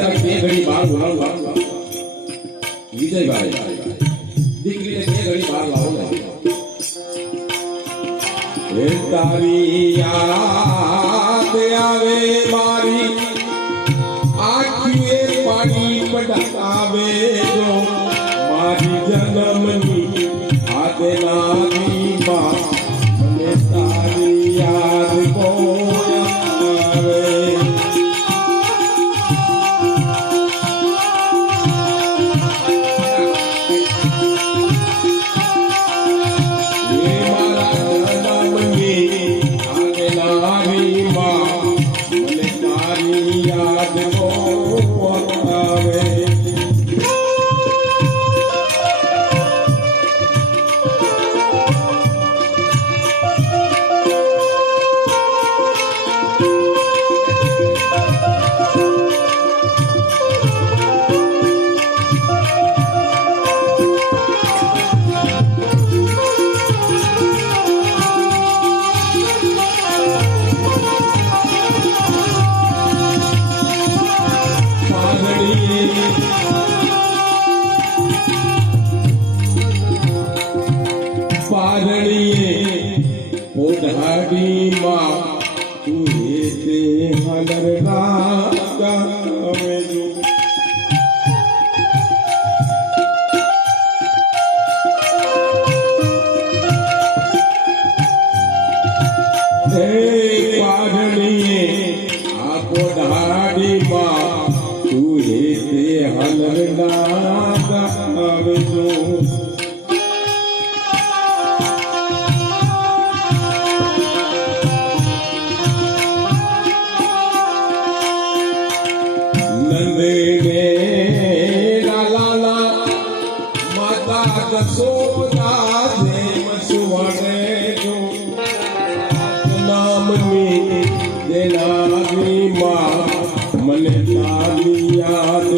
જરા બે ઘડી બહાર બોલાવો વિજયભાઈ દીકરીને બે ઘડી બહાર લાવો ને તારી યાદ આવે મારી આંખીએ પાણી પડાવે જો મારી જન્મની આદનાની માં મને તારી યાદ આવે મને તારી યાદ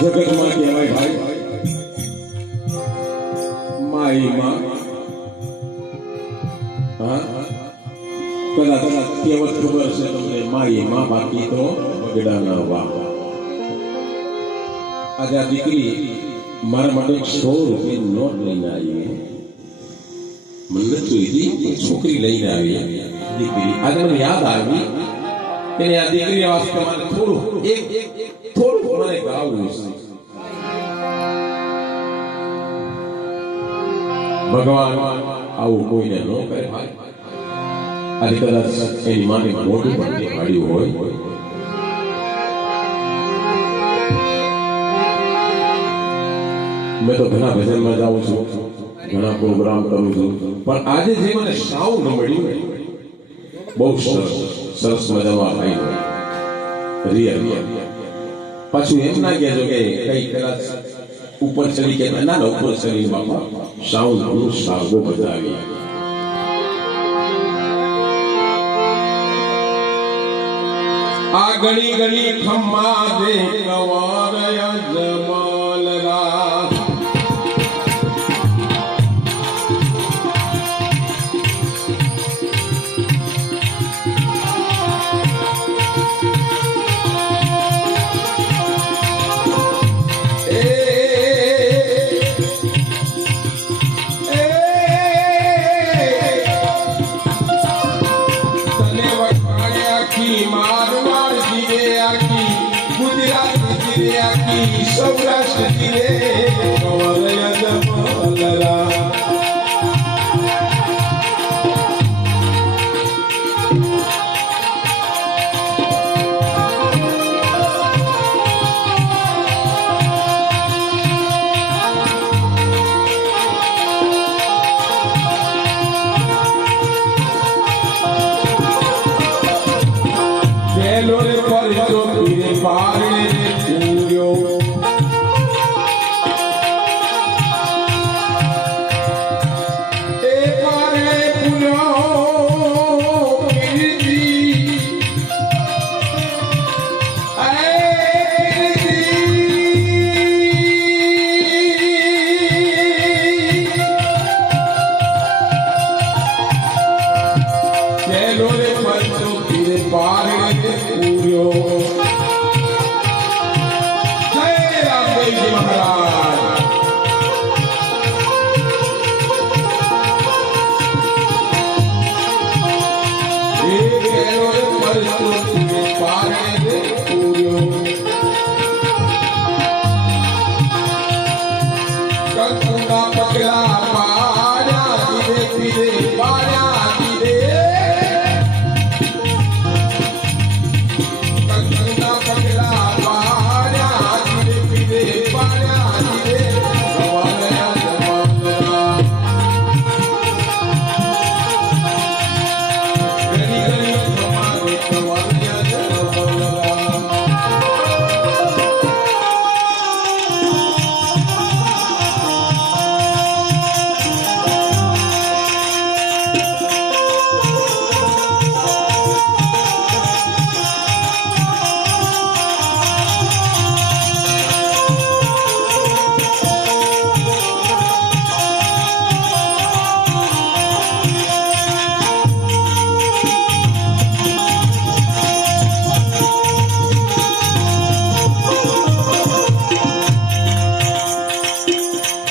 જગતમાં કહેવાય ભાઈ મારી માં કદાચ કહેવત ખબર છે તમને મારી માં બાકી તો બગડાના વા આજે આ દીકરી મારા માટે 100 રૂપિયાની નોટ લઈને આવી મને જોઈતી છોકરી લઈને આવી દીકરી આજે મને યાદ આવી કે આ દીકરી વાસ્તવમાં થોડું મને ગાવું છે ભગવાન આવું કોઈને ન કરે આજે કદાચ એની માને મોઢું પણ દેખાડ્યું હોય મેં તો ઘણા ભજનમાં જાઉં છું ઘણા પ્રોગ્રામ કરું છું પણ આજે જે મને સાઉન્ડ મળ્યું બહુ સરસ મજામાં ભાઈ રિયલ પાછું એમ ના કહેજો કે કઈ કદાચ ઉપર ચડી કે ના ઉપર ચડી બાપા સાઉન્ડ ઘણું સારું બજાવી આ ઘણી ઘણી ખમ્મા દે કવારયા જમાલ રા પેલો રે પરચો પીરે પારણે પૂર્યો એ પારણે પૂર્યો પીરજી પેલો રે પરચો પીરે પારણે પૂર્યો જય રામદેવજી મહારાજ એ પેલો રે પરચો પીરે પારણે પૂર્યો કંકુના પગલા પાડ્યા ધીરે ધીરે પાડ્યા ધીરે કંકુના પગલા પાડ્યા ધીરે ધીરે પાડ્યા ધીરે સવારયા સવારયા ઘડી ઘડી સમારે સવારયા સવારયા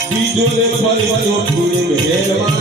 બીજો રે ફરી ફરી મેલમાં